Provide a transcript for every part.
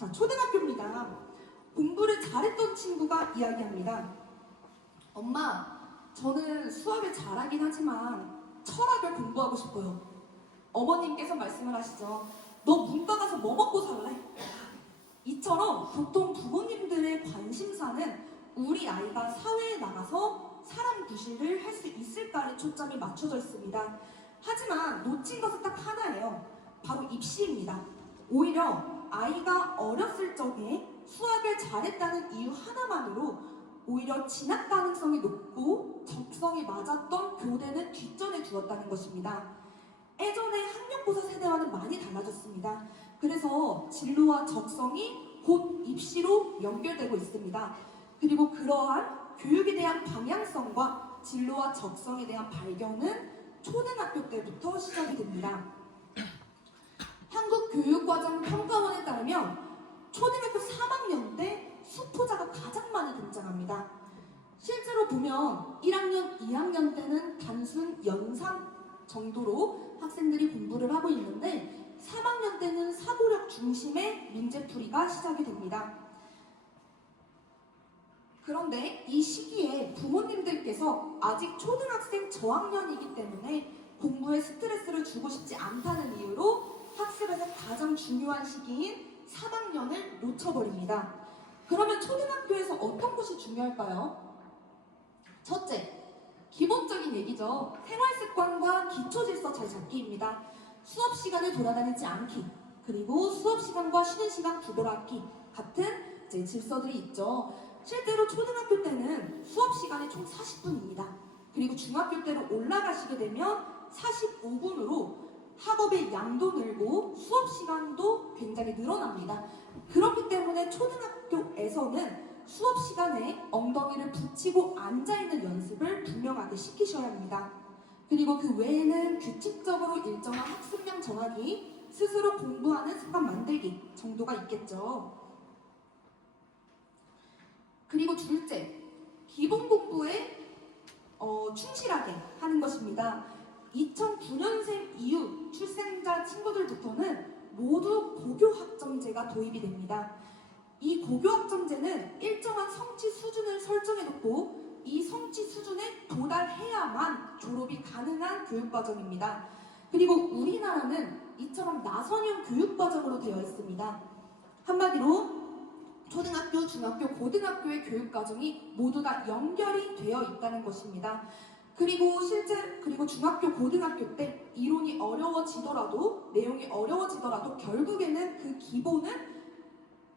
자, 초등학교입니다. 공부를 잘했던 친구가 이야기합니다. 엄마, 저는 수학을 잘하긴 하지만 철학을 공부하고 싶어요. 어머님께서 말씀을 하시죠. 너 문과 가서 뭐 먹고 살래? 이처럼 보통 부모님들의 관심사는 우리 아이가 사회에 나가서 사람 구실을 할 수 있을까에 초점이 맞춰져 있습니다. 하지만 놓친 것은 딱 하나예요. 바로 입시입니다. 오히려 아이가 어렸을 적에 수학을 잘했다는 이유 하나만으로 오히려 진학 가능성이 높고 적성이 맞았던 교대는 뒷전에 두었다는 것입니다. 예전에 학력고사 세대와는 많이 달라졌습니다. 그래서 진로와 적성이 곧 입시로 연결되고 있습니다. 그리고 그러한 교육에 대한 방향성과 진로와 적성에 대한 발견은 초등학교 때부터 시작이 됩니다. 한국교육과정평가원에 따르면 초등학교 3학년 때 수포자가 가장 많이 등장합니다. 실제로 보면 1학년, 2학년 때는 단순 연상 정도로 학생들이 공부를 하고 있는데 3학년 때는 사고력 중심의 문제풀이가 시작이 됩니다. 그런데 이 시기에 부모님들께서 아직 초등학생 저학년이기 때문에 공부에 스트레스를 주고 싶지 않다는 이유로 학습에서 가장 중요한 시기인 3학년을 놓쳐버립니다. 그러면 초등학교에서 어떤 것이 중요할까요? 첫째, 기본적인 얘기죠. 생활습관과 기초질서 잘 잡기입니다. 수업 시간에 돌아다니지 않기, 그리고 수업 시간과 쉬는 시간 구별하기 같은 질서들이 있죠. 실제로 초등학교 때는 수업 시간이 총 40분입니다. 그리고 중학교 때로 올라가시게 되면 45분으로 학업의 양도 늘고 수업 시간도 굉장히 늘어납니다. 그렇기 때문에 초등학교에서는 수업 시간에 엉덩이를 붙이고 앉아있는 연습을 분명하게 시키셔야 합니다. 그리고 그 외에는 규칙적으로 일정한 학습량 정하기, 스스로 공부하는 습관 만들기 정도가 있겠죠. 그리고 둘째, 기본 공부에 충실하게 하는 것입니다. 2009년생 이후 출생자 친구들부터는 모두 고교학점제가 도입이 됩니다. 이 고교학점제는 일정한 성취 수준을 설정해놓고 이 성취 수준에 도달해야만 졸업이 가능한 교육과정입니다. 그리고 우리나라는 이처럼 나선형 교육과정으로 되어 있습니다. 한마디로 초등학교, 중학교, 고등학교의 교육과정이 모두 다 연결이 되어 있다는 것입니다. 그리고 중학교, 고등학교 때 이론이 어려워지더라도, 내용이 어려워지더라도 결국에는 그 기본은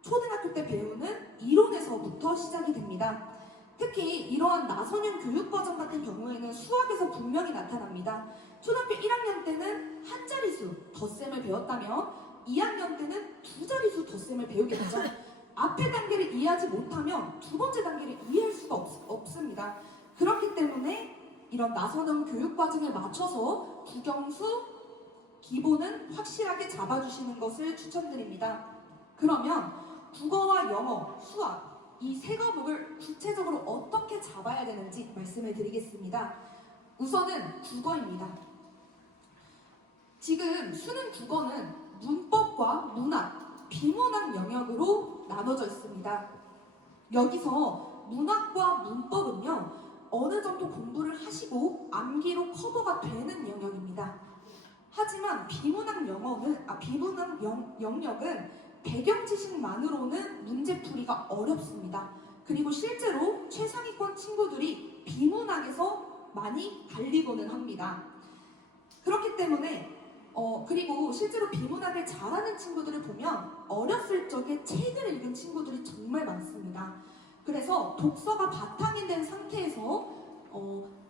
초등학교 때 배우는 이론에서부터 시작이 됩니다. 특히 이러한 나선형 교육과정 같은 경우에는 수학에서 분명히 나타납니다. 초등학교 1학년 때는 한 자릿수 덧셈을 배웠다면 2학년 때는 두 자릿수 덧셈을 배우게 되죠. 앞의 단계를 이해하지 못하면 두 번째 단계를 이해할 수가 없습니다. 그렇기 때문에 이런 나선형 교육과정에 맞춰서 국영수 기본은 확실하게 잡아주시는 것을 추천드립니다. 그러면 국어와 영어, 수학 이 세 과목을 구체적으로 어떻게 잡아야 되는지 말씀을 드리겠습니다. 우선은 국어입니다. 지금 수능 국어는 문법과 문학, 비문학 영역으로 나눠져 있습니다. 여기서 문학과 문법은요, 어느 정도 공부를 하시고 암기로 커버가 되는 영역입니다. 하지만 비문학 영역은 배경 지식만으로는 문제풀이가 어렵습니다. 그리고 실제로 최상위권 친구들이 비문학에서 많이 갈리고는 합니다. 그렇기 때문에 그리고 실제로 비문학을 잘하는 친구들을 보면 어렸을 적에 책을 읽은 친구들이 정말 많습니다. 그래서 독서가 바탕이 된 상태에서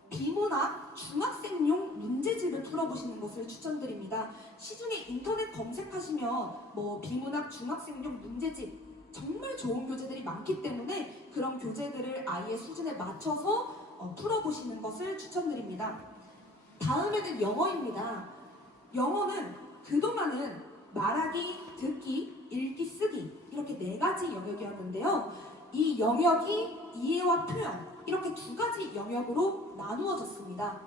비문학 중학생용 문제집을 풀어보시는 것을 추천드립니다. 시중에 인터넷 검색하시면 비문학 중학생용 문제집 정말 좋은 교재들이 많기 때문에 그런 교재들을 아이의 수준에 맞춰서 풀어보시는 것을 추천드립니다. 다음에는 영어입니다. 영어는 그동안은 말하기, 듣기, 읽기, 쓰기 이렇게 4가지 영역이었는데요. 이 영역이 이해와 표현 이렇게 2가지 영역으로 나누어졌습니다.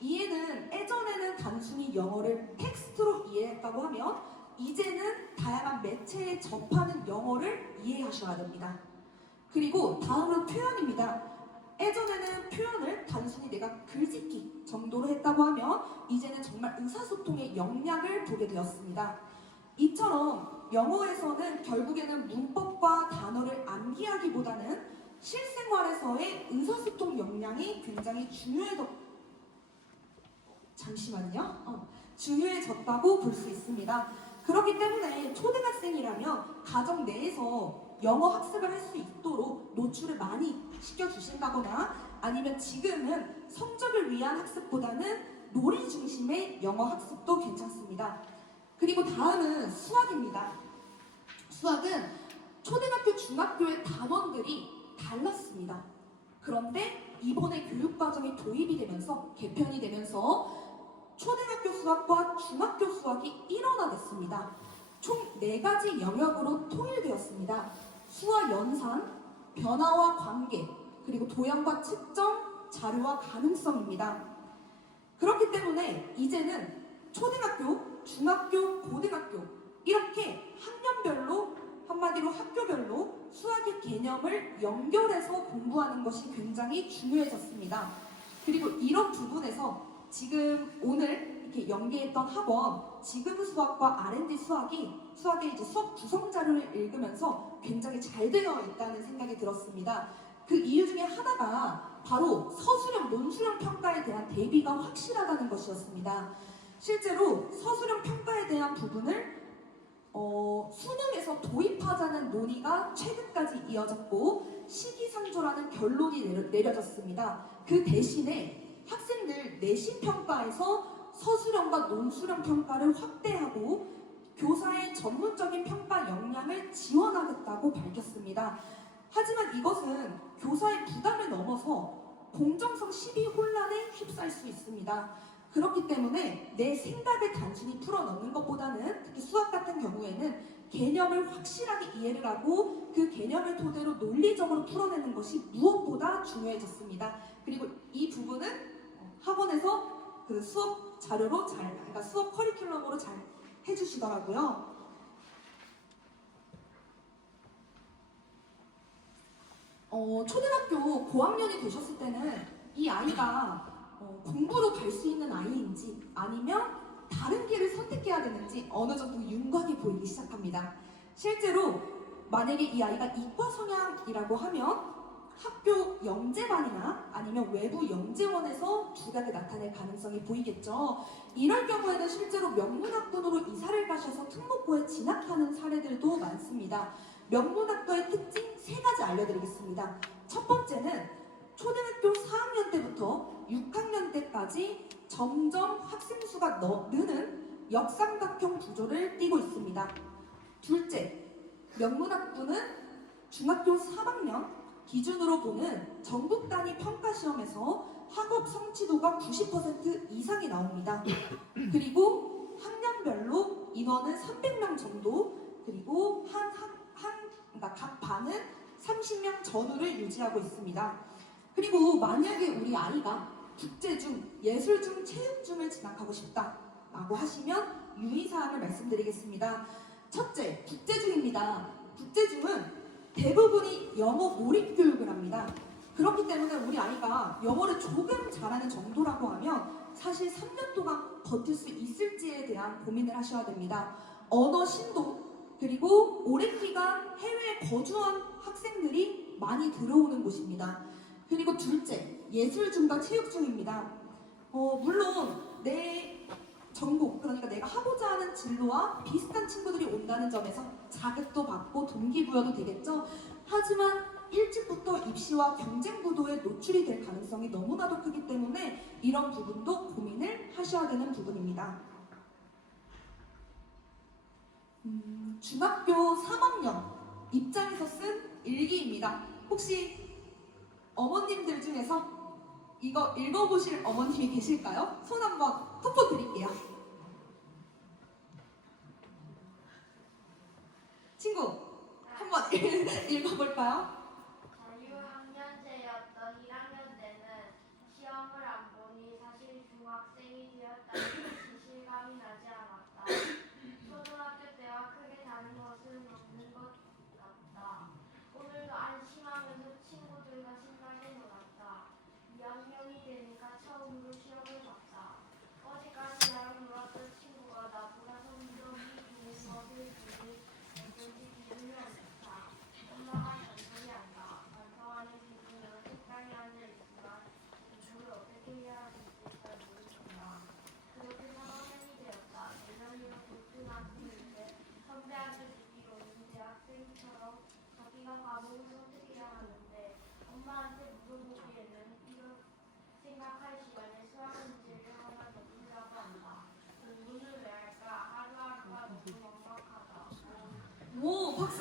이해는 예전에는 단순히 영어를 텍스트로 이해했다고 하면 이제는 다양한 매체에 접하는 영어를 이해하셔야 됩니다. 그리고 다음은 표현입니다. 예전에는 표현을 단순히 내가 글짓기 정도로 했다고 하면 이제는 정말 의사소통의 역량을 보게 되었습니다. 이처럼 영어에서는 결국에는 문법과 단어를 암기하기보다는 실생활에서의 의사소통 역량이 굉장히 중요해졌다고 볼 수 있습니다. 그렇기 때문에 초등학생이라면 가정 내에서 영어 학습을 할 수 있도록 노출을 많이 시켜주신다거나 아니면 지금은 성적을 위한 학습보다는 놀이 중심의 영어 학습도 괜찮습니다. 그리고 다음은 수학입니다. 수학은 초등학교, 중학교의 단원들이 달랐습니다. 그런데 이번에 교육과정이 도입이 되면서 개편이 되면서 초등학교 수학과 중학교 수학이 일원화됐습니다. 총 4가지 영역으로 통일되었습니다. 수와 연산, 변화와 관계, 그리고 도형과 측정, 자료와 가능성입니다. 그렇기 때문에 이제는 초등학교, 중학교, 고등학교 이렇게 학년별로 한마디로 학교별로 수학의 개념을 연결해서 공부하는 것이 굉장히 중요해졌습니다. 그리고 이런 부분에서 지금 오늘 이렇게 연계했던 학원 지금 수학과 R&D 수학의 이제 수업 구성 자료를 읽으면서 굉장히 잘 되어 있다는 생각이 들었습니다. 그 이유 중에 하나가 바로 서술형, 논술형 평가에 대한 대비가 확실하다는 것이었습니다. 실제로 서술형 평가에 대한 부분을 수능에서 도입하자는 논의가 최근까지 이어졌고 시기상조라는 결론이 내려졌습니다. 그 대신에 학생들 내신 평가에서 서술형과 논술형 평가를 확대하고 교사의 전문적인 평가 역량을 지원하겠다고 밝혔습니다. 하지만 이것은 교사의 부담을 넘어서 공정성 시비 혼란에 휩싸일 수 있습니다. 그렇기 때문에 내 생각을 단순히 풀어넣는 것보다는 특히 수학 같은 경우에는 개념을 확실하게 이해를 하고 그 개념을 토대로 논리적으로 풀어내는 것이 무엇보다 중요해졌습니다. 그리고 이 부분은 학원에서 그 수업 자료로 그러니까 수업 커리큘럼으로 잘 해주시더라고요. 초등학교 고학년이 되셨을 때는 이 아이가 공부로 갈 수 있는 아이인지 아니면 다른 길을 선택해야 되는지 어느 정도 윤곽이 보이기 시작합니다. 실제로 만약에 이 아이가 이과 성향이라고 하면 학교 영재반이나 아니면 외부 영재원에서 두각을 나타낼 가능성이 보이겠죠. 이럴 경우에는 실제로 명문학군으로 이사를 가셔서 특목고에 진학하는 사례들도 많습니다. 명문학과의 특징 3가지 알려드리겠습니다. 첫 번째는 초등학교 4학년 때부터 6학년 때까지 점점 학생 수가 느는 역삼각형 구조를 띠고 있습니다. 둘째, 명문학부는 중학교 3학년 기준으로 보는 전국 단위 평가 시험에서 학업 성취도가 90% 이상이 나옵니다. 그리고 학년별로 인원은 300명 정도, 그리고 그러니까 각 반은 30명 전후를 유지하고 있습니다. 그리고 만약에 우리 아이가 국제중, 예술중, 체육중을 진학하고 싶다라고 하시면 유의사항을 말씀드리겠습니다. 첫째, 국제중입니다. 국제중은 대부분이 영어 몰입 교육을 합니다. 그렇기 때문에 우리 아이가 영어를 조금 잘하는 정도라고 하면 사실 3년 동안 버틸 수 있을지에 대한 고민을 하셔야 됩니다. 언어 신도 그리고 오랜 기간 해외에 거주한 학생들이 많이 들어오는 곳입니다. 그리고 둘째, 예술중과 체육중입니다. 물론 내 전공, 그러니까 내가 하고자 하는 진로와 비슷한 친구들이 온다는 점에서 자극도 받고 동기부여도 되겠죠. 하지만 일찍부터 입시와 경쟁 구도에 노출이 될 가능성이 너무나도 크기 때문에 이런 부분도 고민을 하셔야 되는 부분입니다. 중학교 3학년 입장에서 쓴 일기입니다. 혹시 어머님들 중에서 이거 읽어보실 어머님이 계실까요? 손 한번 터포 드릴게요. 친구 한번 읽어볼까요? 자유학년제였던 1학년 때는 시험을 안 보니 사실 중학생이 되었다는 실감이 나지 않았다. 초등학교 네가 과목을 선택해야 하는데 엄마한테 물어보기에는 이런 생각할 시간에 수학 문제를 하나 더 풀라고 한다. 공부는 왜 할까? 하루하루가 너무 막막하다. 오, 박수!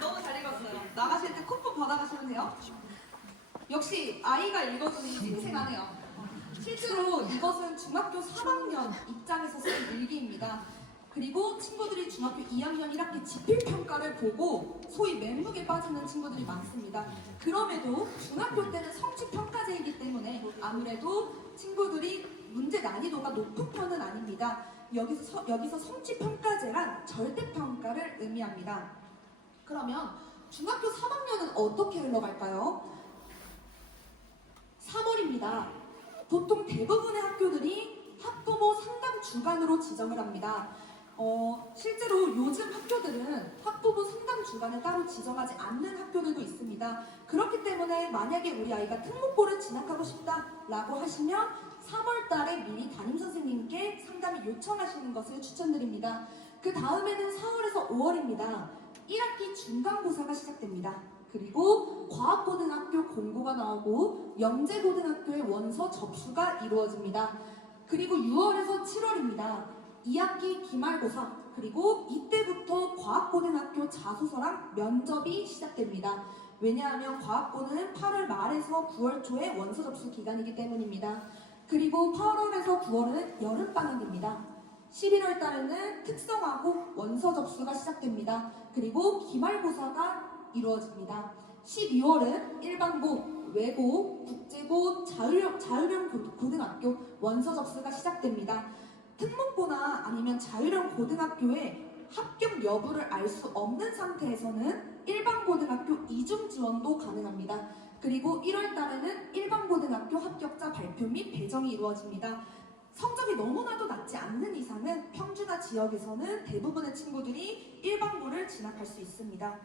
너무 잘 읽었어요. 나가실 때 쿠폰 받아가시면 돼요. 역시 아이가 읽어주니 생생하네요. 실제로 이것은 중학교 3학년 입장에서 쓴 일기입니다. 그리고 친구들이 중학교 2학년 1학기 지필평가를 보고 소위 멘붕에 빠지는 친구들이 많습니다. 그럼에도 중학교 때는 성취평가제이기 때문에 아무래도 친구들이 문제 난이도가 높은 편은 아닙니다. 여기서 성취평가제란 절대평가를 의미합니다. 그러면 중학교 3학년은 어떻게 흘러갈까요? 3월입니다. 보통 대부분의 학교들이 학부모 상담 주간으로 지정을 합니다. 실제로 요즘 학교들은 학부모 상담 주간을 따로 지정하지 않는 학교들도 있습니다. 그렇기 때문에 만약에 우리 아이가 특목고를 진학하고 싶다라고 하시면 3월 달에 미리 담임선생님께 상담을 요청하시는 것을 추천드립니다. 그 다음에는 4월에서 5월입니다. 1학기 중간고사가 시작됩니다. 그리고 과학고등학교 공고가 나오고 영재고등학교의 원서 접수가 이루어집니다. 그리고 6월에서 7월입니다. 2학기 기말고사, 그리고 이때부터 과학고등학교 자소서랑 면접이 시작됩니다. 왜냐하면 과학고는 8월 말에서 9월 초에 원서 접수 기간이기 때문입니다. 그리고 8월에서 9월은 여름방학입니다. 11월 달에는 특성화고 원서 접수가 시작됩니다. 그리고 기말고사가 이루어집니다. 12월은 일반고, 외고, 국제고, 자율형 고등학교 원서 접수가 시작됩니다. 특목고나 아니면 자율형 고등학교에 합격 여부를 알 수 없는 상태에서는 일반고등학교 이중 지원도 가능합니다. 그리고 1월 달에는 일반고등학교 합격자 발표 및 배정이 이루어집니다. 성적이 너무나도 낮지 않는 이상은 평준화 지역에서는 대부분의 친구들이 일반고를 진학할 수 있습니다.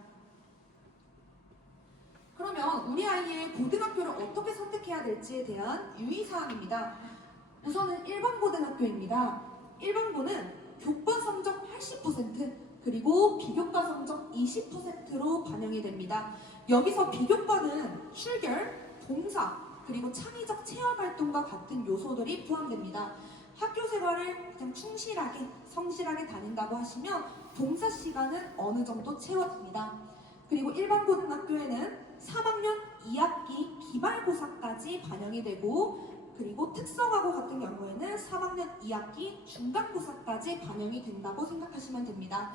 그러면 우리 아이의 고등학교를 어떻게 선택해야 될지에 대한 유의사항입니다. 우선은 일반고등학교입니다. 일반고는 교과 성적 80% 그리고 비교과 성적 20%로 반영이 됩니다. 여기서 비교과는 출결, 봉사, 그리고 창의적 체험활동과 같은 요소들이 포함됩니다. 학교 생활을 그냥 충실하게, 성실하게 다닌다고 하시면 봉사 시간은 어느 정도 채워집니다. 그리고 일반고등학교에는 3학년 2학기 기말고사까지 반영이 되고, 그리고 특성화고 같은 경우에는 3학년 2학기 중간고사까지 반영이 된다고 생각하시면 됩니다.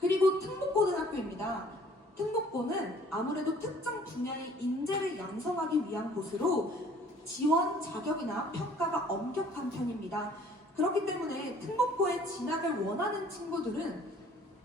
그리고 특목고등학교입니다. 특목고는 아무래도 특정 분야의 인재를 양성하기 위한 곳으로 지원, 자격이나 평가가 엄격한 편입니다. 그렇기 때문에 특목고에 진학을 원하는 친구들은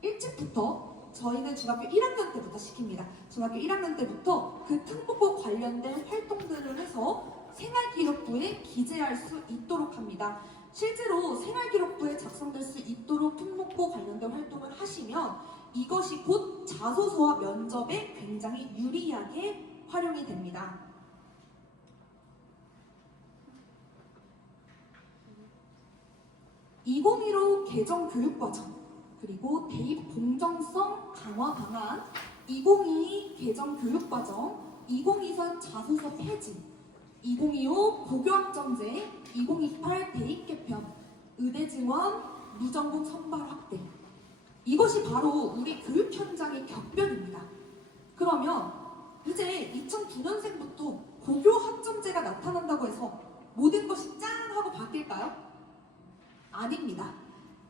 일찍부터, 저희는 중학교 1학년 때부터 시킵니다. 중학교 1학년 때부터 그 특목고 관련된 활동들을 해서 생활기록부에 기재할 수 있도록 합니다. 실제로 생활기록부에 작성될 수 있도록 특목고 관련된 활동을 하시면 이것이 곧 자소서와 면접에 굉장히 유리하게 활용이 됩니다. (2015) 개정 교육과정, 그리고 대입 공정성 강화 방안, 2022 개정 교육과정, 2023 자소서 폐지, 2025 고교학점제, 2028 대입 개편, 의대 증원, 무전공 선발 확대. 이것이 바로 우리 교육 현장의 격변입니다. 그러면 이제 2009년생부터 고교 학점제가 나타난다고 해서 모든 것이 짠 하고 바뀔까요? 아닙니다.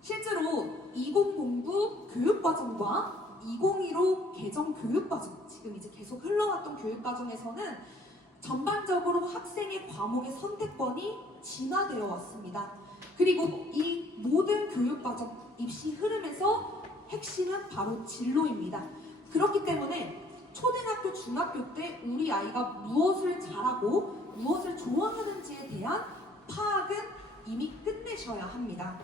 실제로 2009 교육과정과 2015 개정 교육과정, 지금 이제 계속 흘러왔던 교육과정에서는 전반적으로 학생의 과목의 선택권이 진화되어 왔습니다. 그리고 이 모든 교육과정, 입시 흐름에서 핵심은 바로 진로입니다. 그렇기 때문에 초등학교, 중학교 때 우리 아이가 무엇을 잘하고 무엇을 좋아하는지에 대한 파악은 이미 끝내셔야 합니다.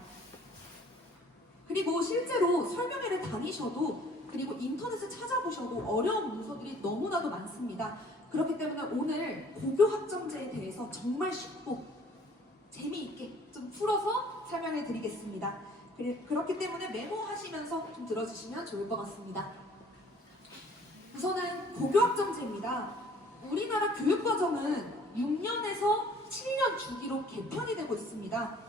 그리고 실제로 설명회를 다니셔도, 그리고 인터넷을 찾아보셔도 어려운 문서들이 너무나도 많습니다. 그렇기 때문에 오늘 고교 학점제에 대해서 정말 쉽고 재미있게 좀 풀어서 설명해 드리겠습니다. 그렇기 때문에 메모하시면서 좀 들어주시면 좋을 것 같습니다. 우선은 고교학점제입니다. 우리나라 교육과정은 6년에서 7년 주기로 개편이 되고 있습니다.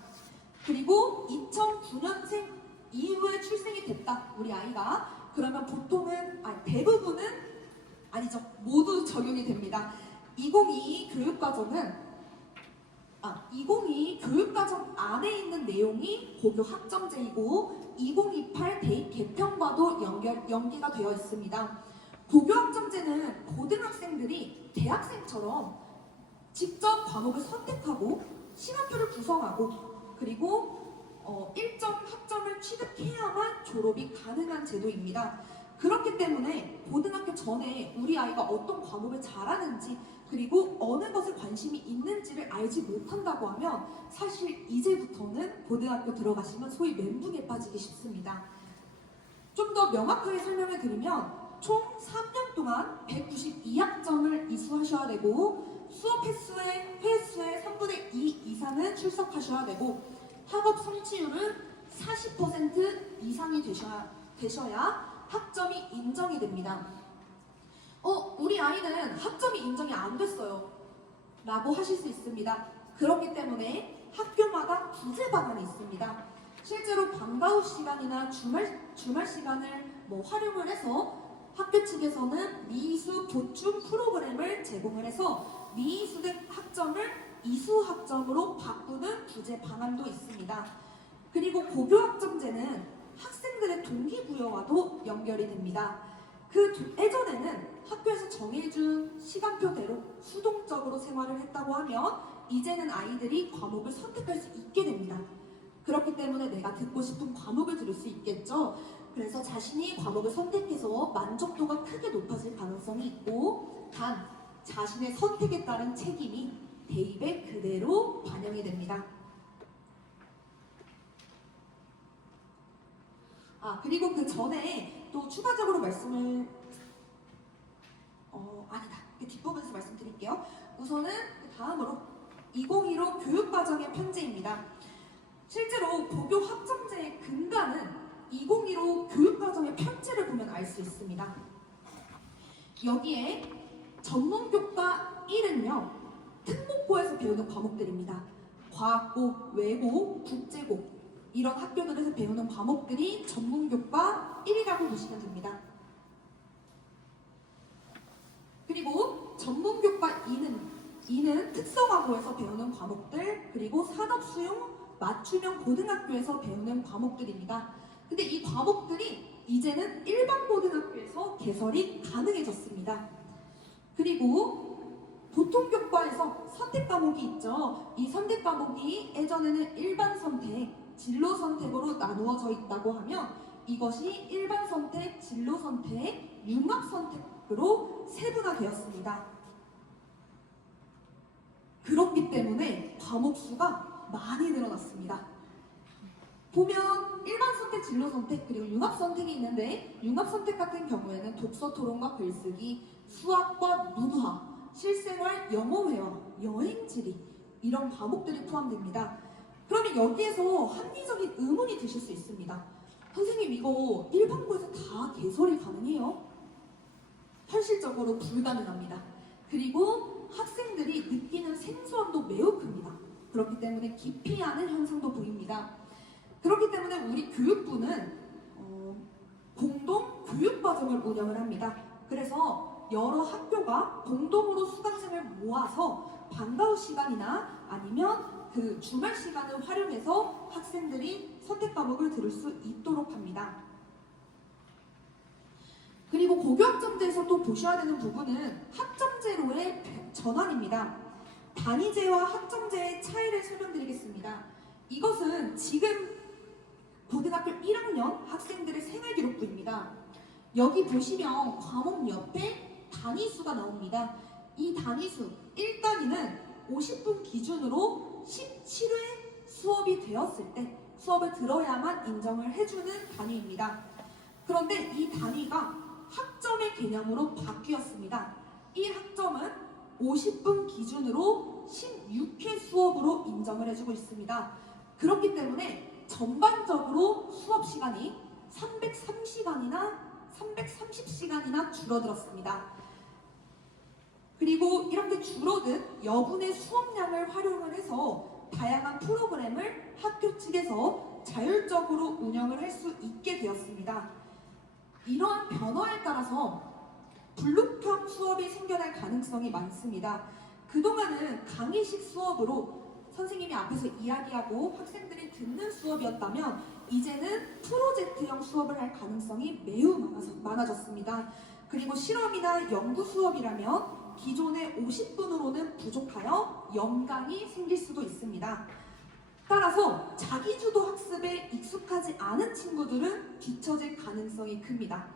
그리고 2009년생 이후에 출생이 됐다, 우리 아이가. 그러면 보통은, 대부분은, 아니죠, 모두 적용이 됩니다. 2022 교육과정 안에 있는 내용이 고교 학점제이고 2028 대입 개편과도 연계가 되어 있습니다. 고교 학점제는 고등학생들이 대학생처럼 직접 과목을 선택하고 시간표를 구성하고 그리고 일정 학점을 취득해야만 졸업이 가능한 제도입니다. 그렇기 때문에 고등학교 전에 우리 아이가 어떤 과목을 잘하는지 그리고 어느 것에 관심이 있는지를 알지 못한다고 하면 사실 이제부터는 고등학교 들어가시면 소위 멘붕에 빠지기 쉽습니다. 좀 더 명확하게 설명을 드리면 총 3년 동안 192학점을 이수하셔야 되고 수업 횟수의 3분의 2 이상은 출석하셔야 되고 학업 성취율은 40% 이상이 되셔야 학점이 인정이 됩니다. 우리 아이는 학점이 인정이 안 됐어요 라고 하실 수 있습니다. 그렇기 때문에 학교마다 구제 방안이 있습니다. 실제로 방과 후 시간이나 주말 시간을 활용을 해서 학교 측에서는 미이수 보충 프로그램을 제공을 해서 미이수된 학점을 이수학점으로 바꾸는 구제 방안도 있습니다. 그리고 고교학점제는 학생들의 동기부여와도 연결이 됩니다. 예전에는 학교에서 정해준 시간표대로 수동적으로 생활을 했다고 하면 이제는 아이들이 과목을 선택할 수 있게 됩니다. 그렇기 때문에 내가 듣고 싶은 과목을 들을 수 있겠죠. 그래서 자신이 과목을 선택해서 만족도가 크게 높아질 가능성이 있고 단 자신의 선택에 따른 책임이 대입에 그대로 반영이 됩니다. 그리고 그 전에 또 추가적으로 말씀을 그 뒷부분에서 말씀드릴게요. 우선은 다음으로 2015 교육과정의 편제입니다. 실제로 고교 학점제의 근간은 2015 교육과정의 편제를 보면 알 수 있습니다. 여기에 전문교과 1은요 특목고에서 배우는 과목들입니다. 과학고, 외고, 국제고 이런 학교들에서 배우는 과목들이 전문교과 1이라고 보시면 됩니다. 그리고 전문교과 2는 특성화고에서 배우는 과목들, 그리고 산업수용, 맞춤형 고등학교에서 배우는 과목들입니다. 근데 이 과목들이 이제는 일반 고등학교에서 개설이 가능해졌습니다. 그리고 보통교과에서 선택 과목이 있죠. 이 선택 과목이 예전에는 일반 선택, 진로 선택으로 나누어져 있다고 하면 이것이 일반 선택, 진로 선택, 융합 선택으로 세분화되었습니다. 그렇기 때문에 과목 수가 많이 늘어났습니다. 보면 일반 선택, 진로 선택, 그리고 융합 선택이 있는데 융합 선택 같은 경우에는 독서 토론과 글쓰기, 수학과 문화, 실생활, 영어회화, 여행지리 이런 과목들이 포함됩니다. 그러면 여기에서 합리적인 의문이 드실 수 있습니다. 선생님 이거 일반고에서 다 개설이 가능해요? 현실적으로 불가능합니다. 그리고 학생들이 느끼는 생소함도 매우 큽니다. 그렇기 때문에 기피하는 현상도 보입니다. 그렇기 때문에 우리 교육부는 공동 교육과정을 운영을 합니다. 그래서 여러 학교가 공동으로 수강생을 모아서 방과 후 시간이나 아니면 그 주말 시간을 활용해서 학생들이 선택 과목을 들을 수 있도록 합니다. 그리고 고교학점제에서 또 보셔야 되는 부분은 학점제로의 전환입니다. 단위제와 학점제의 차이를 설명드리겠습니다. 이것은 지금 고등학교 1학년 학생들의 생활기록부입니다. 여기 보시면 과목 옆에 단위수가 나옵니다. 이 단위수 1단위는 50분 기준으로 17회 수업이 되었을 때 수업을 들어야만 인정을 해주는 단위입니다. 그런데 이 단위가 학점의 개념으로 바뀌었습니다. 1학점은 50분 기준으로 16회 수업으로 인정을 해주고 있습니다. 그렇기 때문에 전반적으로 수업 시간이 303시간이나 330시간이나 줄어들었습니다. 그리고 이렇게 줄어든 여분의 수업량을 활용을 해서 다양한 프로그램을 학교 측에서 자율적으로 운영을 할 수 있게 되었습니다. 이러한 변화에 따라서 블록형 수업이 생겨날 가능성이 많습니다. 그동안은 강의식 수업으로 선생님이 앞에서 이야기하고 학생들이 듣는 수업이었다면 이제는 프로젝트형 수업을 할 가능성이 매우 많아졌습니다. 그리고 실험이나 연구 수업이라면 기존의 50분으로는 부족하여 연강이 생길 수도 있습니다. 따라서 자기주도 학습에 익숙하지 않은 친구들은 뒤처질 가능성이 큽니다.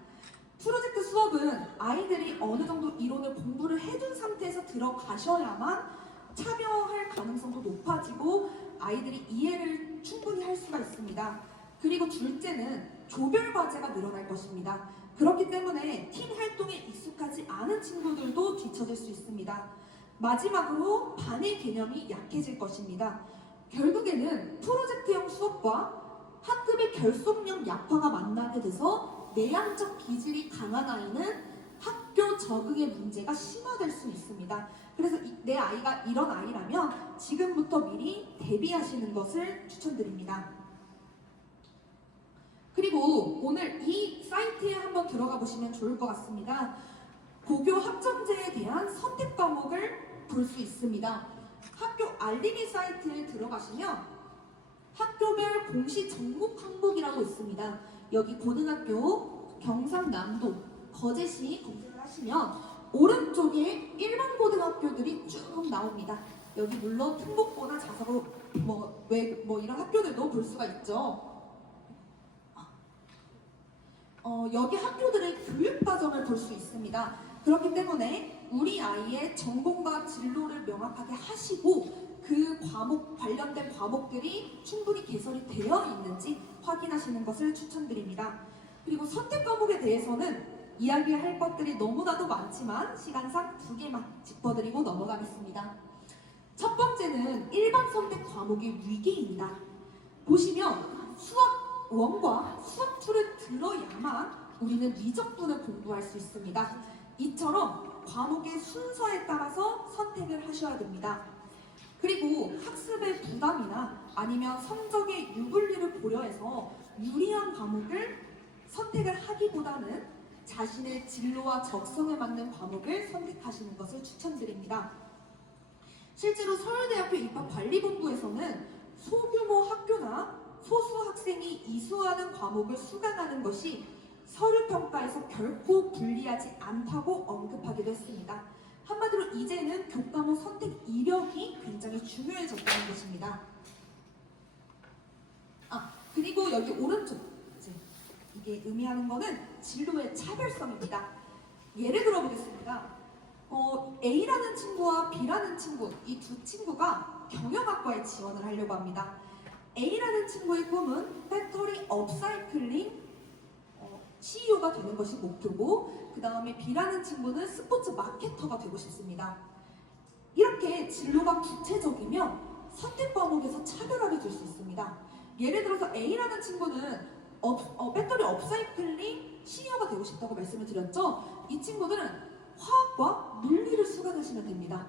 프로젝트 수업은 아이들이 어느 정도 이론을 공부를 해둔 상태에서 들어가셔야만 참여할 가능성도 높아지고 아이들이 이해를 충분히 할 수가 있습니다. 그리고 둘째는 조별 과제가 늘어날 것입니다. 그렇기 때문에 팀 활동에 익숙하지 않은 친구들도 뒤처질 수 있습니다. 마지막으로 반의 개념이 약해질 것입니다. 결국에는 프로젝트형 수업과 학급의 결속력 약화가 만나게 돼서 내향적 기질이 강한 아이는 학교 적응의 문제가 심화될 수 있습니다. 그래서 내 아이가 이런 아이라면 지금부터 미리 대비하시는 것을 추천드립니다. 그리고 오늘 이 사이트에 한번 들어가 보시면 좋을 것 같습니다. 고교 학점제에 대한 선택 과목을 볼 수 있습니다. 학교 알림이 사이트에 들어가시면 학교별 공시 정목 항목이라고 있습니다. 여기 고등학교, 경상남도, 거제시 검색을 하시면 오른쪽에 일반 고등학교들이 쭉 나옵니다. 여기 물론 특목고나 자사고 이런 학교들도 볼 수가 있죠. 여기 학교들의 교육 과정을 볼 수 있습니다. 그렇기 때문에 우리 아이의 전공과 진로를 명확하게 하시고 그 과목 관련된 과목들이 충분히 개설이 되어 있는지 확인하시는 것을 추천드립니다. 그리고 선택 과목에 대해서는 이야기할 것들이 너무나도 많지만 시간상 2개만 짚어드리고 넘어가겠습니다. 첫 번째는 일반 선택 과목의 위계입니다. 보시면 수학 1과 수학 2를 들어야만 우리는 미적분을 공부할 수 있습니다. 이처럼 과목의 순서에 따라서 선택을 하셔야 됩니다. 그리고 학습의 부담이나 아니면 성적의 유불리를 고려해서 유리한 과목을 선택을 하기보다는 자신의 진로와 적성에 맞는 과목을 선택하시는 것을 추천드립니다. 실제로 서울대학교 입학관리본부에서는 소규모 학교나 소수 학생이 이수하는 과목을 수강하는 것이 서류평가에서 결코 불리하지 않다고 언급하기도 했습니다. 한마디로 이제는 교과목 선택 이력이 굉장히 중요해졌다는 것입니다. 그리고 여기 오른쪽 이게 의미하는 거는 진로의 차별성입니다. 예를 들어 보겠습니다. A라는 친구와 B라는 친구, 이 두 친구가 경영학과에 지원을 하려고 합니다. A라는 친구의 꿈은 배터리 업사이클링 CEO가 되는 것이 목표고, 그 다음에 B라는 친구는 스포츠 마케터가 되고 싶습니다. 이렇게 진로가 구체적이면 선택 과목에서 차별하게 될 수 있습니다. 예를 들어서 A라는 친구는 배터리 업사이클링 CEO가 되고 싶다고 말씀을 드렸죠. 이 친구들은 화학과 물리를 수강하시면 됩니다.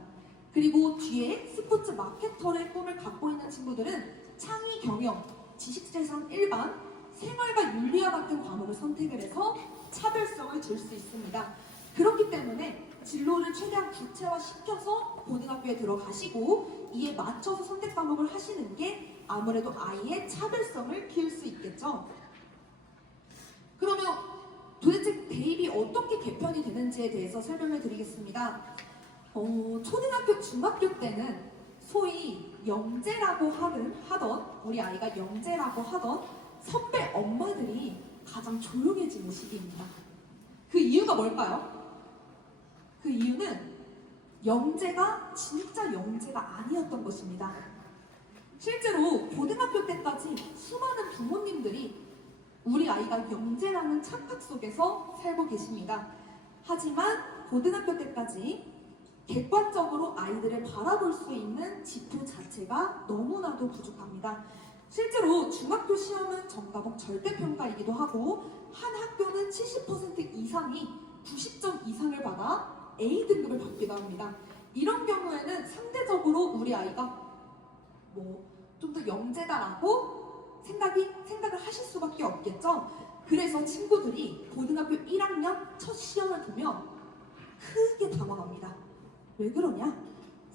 그리고 뒤에 스포츠 마케터의 꿈을 갖고 있는 친구들은 창의 경영, 지식재산 일반, 생활과 윤리와 같은 과목을 선택을 해서 차별성을 줄 수 있습니다. 그렇기 때문에 진로를 최대한 구체화시켜서 고등학교에 들어가시고 이에 맞춰서 선택 과목을 하시는 게 아무래도 아이의 차별성을 키울 수 있겠죠. 그러면 도대체 대입이 어떻게 개편이 되는지에 대해서 설명을 드리겠습니다. 초등학교, 중학교 때는 소위 영재라고 하던 우리 아이가 영재라고 하던 선배 엄마들이 가장 조용해지는 시기입니다. 그 이유가 뭘까요? 그 이유는 영재가 진짜 영재가 아니었던 것입니다. 실제로 고등학교 때까지 수많은 부모님들이 우리 아이가 영재라는 착각 속에서 살고 계십니다. 하지만 고등학교 때까지 객관적으로 아이들을 바라볼 수 있는 지표 자체가 너무나도 부족합니다. 실제로 중학교 시험은 정과목 절대평가이기도 하고 한 학교는 70% 이상이 90점 이상을 받아 A등급을 받기도 합니다. 이런 경우에는 상대적으로 우리 아이가 좀 더 영재다라고 생각을 하실 수밖에 없겠죠. 그래서 친구들이 고등학교 1학년 첫 시험을 보면 크게 당황합니다. 왜 그러냐?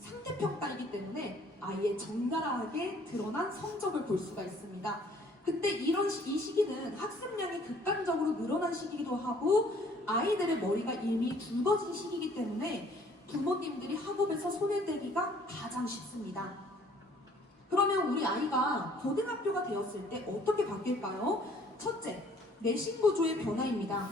상대평가이기 때문에 아이의 적나라하게 드러난 성적을 볼 수가 있습니다. 그때 이 시기는 학습량이 극단적으로 늘어난 시기이기도 하고 아이들의 머리가 이미 굵어진 시기이기 때문에 부모님들이 학업에서 손을 떼기가 가장 쉽습니다. 그러면 우리 아이가 고등학교가 되었을 때 어떻게 바뀔까요? 첫째, 내신 구조의 변화입니다.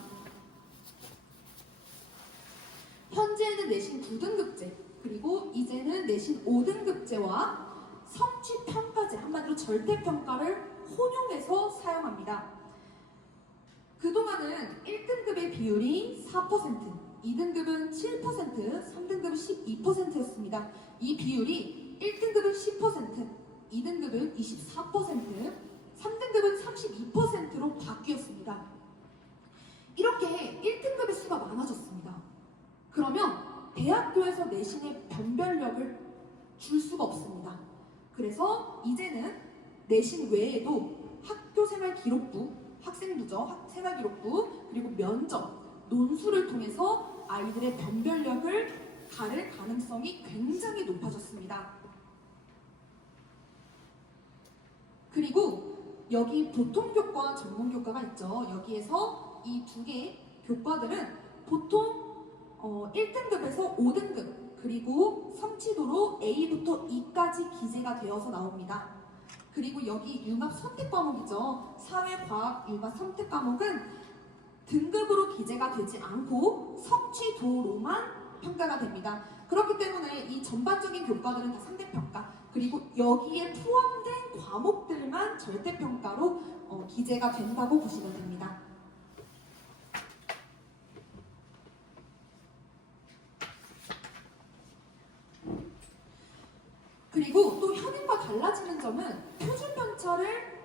현재는 내신 9등급제, 그리고 이제는 내신 5등급제와 성취평가제, 한마디로 절대평가를 혼용해서 사용합니다. 그동안은 1등급의 비율이 4%, 2등급은 7%, 3등급은 12%였습니다. 이 비율이 1등급은 10%, 2등급은 24%, 3등급은 32%로 바뀌었습니다. 이렇게 1등급의 수가 많아졌습니다. 그러면 대학교에서 내신의 변별력을 줄 수가 없습니다. 그래서 이제는 내신 외에도 학교생활기록부, 학생부죠, 생활기록부, 그리고 면접, 논술을 통해서 아이들의 변별력을 가를 가능성이 굉장히 높아졌습니다. 그리고 여기 보통교과와 전문교과가 있죠. 여기에서 이 두 개의 교과들은 보통 1등급에서 5등급, 그리고 성취도로 A부터 E까지 기재가 되어서 나옵니다. 그리고 여기 융합 선택 과목이죠. 사회과학 융합 선택 과목은 등급으로 기재가 되지 않고 성취도로만 평가가 됩니다. 그렇기 때문에 이 전반적인 교과들은 다 상대평가, 그리고 여기에 포함된 과목들만 절대평가로 기재가 된다고 보시면 됩니다. 그리고 또 현행과 달라지는 점은 표준 편차를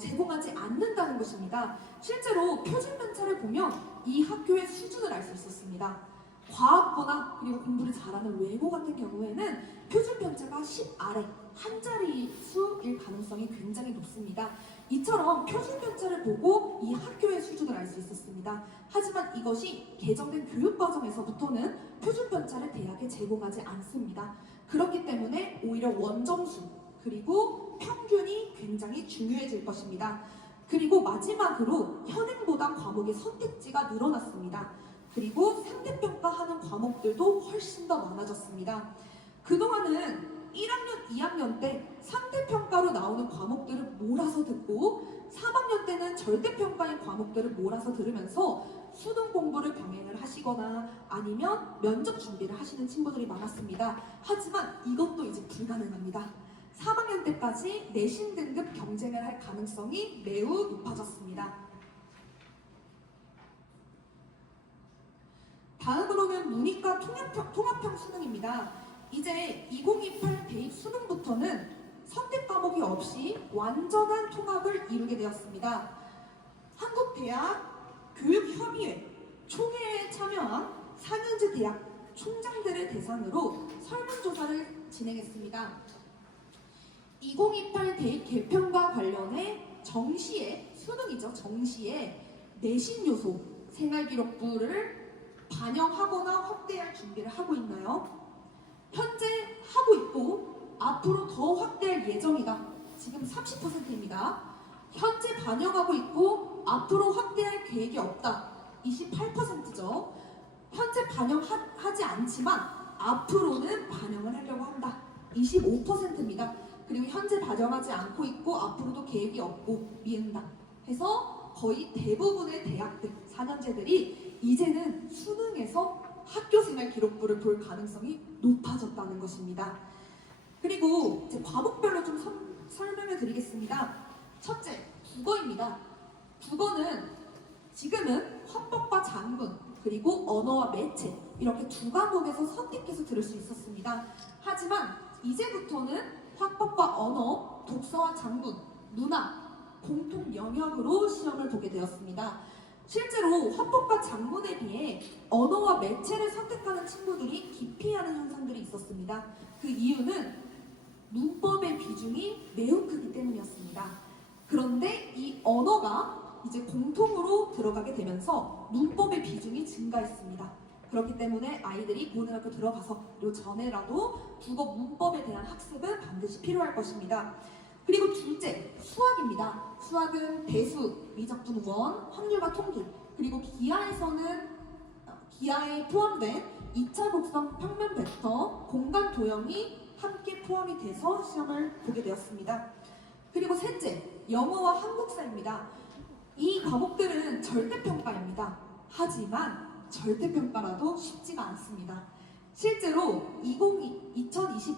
제공하지 않는다는 것입니다. 실제로 표준 편차를 보면 이 학교의 수준을 알 수 있었습니다. 과학거나 그리고 공부를 잘하는 외고 같은 경우에는 표준 편차가 10 아래 한 자리 수일 가능성이 굉장히 높습니다. 이처럼 표준 편차를 보고 이 학교의 수준을 알 수 있었습니다. 하지만 이것이 개정된 교육 과정에서부터는 표준 편차를 대학에 제공하지 않습니다. 그렇기 때문에 오히려 원점수 그리고 평균이 굉장히 중요해질 것입니다. 그리고 마지막으로 현행보다 과목의 선택지가 늘어났습니다. 그리고 상대평가하는 과목들도 훨씬 더 많아졌습니다. 그동안은 1학년, 2학년 때 상대평가로 나오는 과목들을 몰아서 듣고 3학년 때는 절대평가인 과목들을 몰아서 들으면서 수능 공부를 병행을 하시거나 아니면 면접 준비를 하시는 친구들이 많았습니다. 하지만 이것도 이제 불가능합니다. 3학년 때까지 내신 등급 경쟁을 할 가능성이 매우 높아졌습니다. 다음으로는 문이과 통합형 수능입니다. 이제 2028 대입 수능부터는 선택 과목이 없이 완전한 통합을 이루게 되었습니다. 한국대학 교육협의회 총회에 참여한 4년제 대학 총장들을 대상으로 설문조사를 진행했습니다. 2028 대입 개편과 관련해 정시에, 수능이죠, 정시에 내신 요소, 생활기록부를 반영하거나 확대할 준비를 하고 있나요? 현재 하고 있고 앞으로 더 확대할 예정이다. 지금 30%입니다. 현재 반영하고 있고 앞으로 확대할 계획이 없다. 28%죠. 현재 반영하지 않지만 앞으로는 반영을 하려고 한다. 25%입니다. 그리고 현재 반영하지 않고 있고 앞으로도 계획이 없고 미은다. 해서 거의 대부분의 대학들, 4년제들이 이제는 수능에서 학교생활 기록부를 볼 가능성이 높아졌다는 것입니다. 그리고 이제 과목별로 좀 설명을 드리겠습니다. 첫째, 국어입니다. 국어는 지금은 화법과 장문, 그리고 언어와 매체 이렇게 두 과목에서 선택해서 들을 수 있었습니다. 하지만 이제부터는 화법과 언어, 독서와 장문, 문학, 공통 영역으로 시험을 보게 되었습니다. 실제로 화법과 작문에 비해 언어와 매체를 선택하는 친구들이 기피하는 현상들이 있었습니다. 그 이유는 문법의 비중이 매우 크기 때문이었습니다. 그런데 이 언어가 이제 공통으로 들어가게 되면서 문법의 비중이 증가했습니다. 그렇기 때문에 아이들이 고등학교 들어가서 요 전에라도 국어 문법에 대한 학습은 반드시 필요할 것입니다. 그리고 둘째, 수학입니다. 수학은 대수, 미적분 원, 확률과 통계, 그리고 기하에 포함된 2차 곡선 평면 벡터, 공간 도형이 함께 포함이 돼서 시험을 보게 되었습니다. 그리고 셋째, 영어와 한국사입니다. 이 과목들은 절대평가입니다. 하지만 절대평가라도 쉽지가 않습니다. 실제로 2025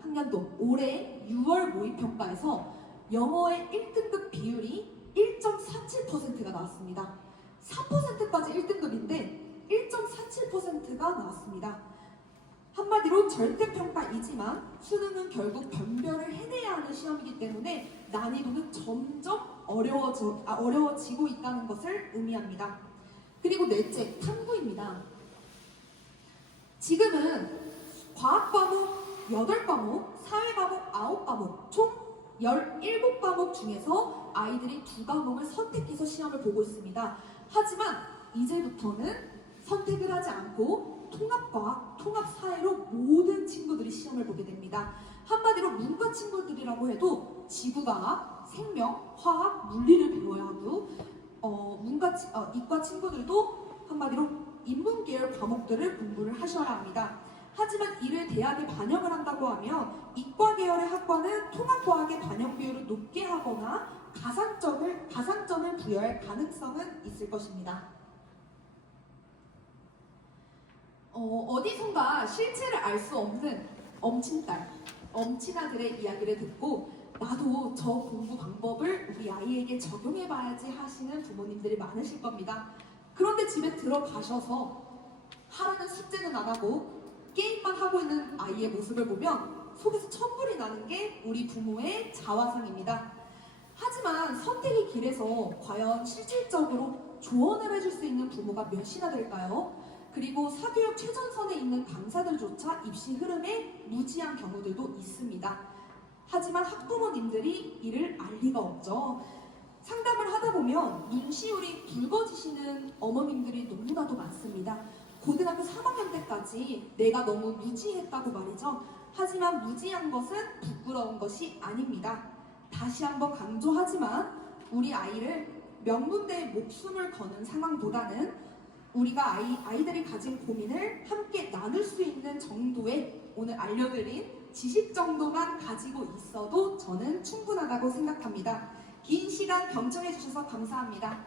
학년도 올해 6월 모의평가에서 영어의 1등급 비율이 1.47%가 나왔습니다. 4%까지 1등급인데 1.47%가 나왔습니다. 한마디로 절대평가이지만 수능은 결국 변별을 해내야 하는 시험이기 때문에 난이도는 점점 어려워지고 있다는 것을 의미합니다. 그리고 넷째, 탐구입니다. 지금은 과학 과목 8과목, 사회 과목 9과목, 총 17과목 중에서 아이들이 2과목을 선택해서 시험을 보고 있습니다. 하지만 이제부터는 선택을 하지 않고 통합과학, 통합사회로 모든 친구들이 시험을 보게 됩니다. 한마디로 문과 친구들이라고 해도 지구과학, 생명, 화학, 물리를 배워야 하고 이과 친구들도 한마디로 인문계열 과목들을 공부를 하셔야 합니다. 하지만 이를 대학에 반영을 한다고 하면 이과 계열의 학과는 통합과학의 반영 비율을 높게 하거나 가산점을 부여할 가능성은 있을 것입니다. 어디선가 실체를 알 수 없는 엄친아들의 이야기를 듣고 나도 저 공부 방법을 우리 아이에게 적용해봐야지 하시는 부모님들이 많으실 겁니다. 그런데 집에 들어가셔서 하라는 숙제는 안 하고 게임만 하고 있는 아이의 모습을 보면 속에서 천불이 나는 게 우리 부모의 자화상입니다. 하지만 선택의 길에서 과연 실질적으로 조언을 해줄 수 있는 부모가 몇이나 될까요? 그리고 사교육 최전선에 있는 강사들조차 입시 흐름에 무지한 경우들도 있습니다. 하지만 학부모님들이 이를 알 리가 없죠. 상담을 하다 보면 눈시울이 붉어지시는 어머님들이 너무나도 많습니다. 고등학교 3학년 때까지 내가 너무 무지했다고 말이죠. 하지만 무지한 것은 부끄러운 것이 아닙니다. 다시 한번 강조하지만 우리 아이를 명문대에 목숨을 거는 상황보다는 우리가 아이들이 가진 고민을 함께 나눌 수 있는 정도의 오늘 알려드린 지식 정도만 가지고 있어도 저는 충분하다고 생각합니다. 긴 시간 경청해 주셔서 감사합니다.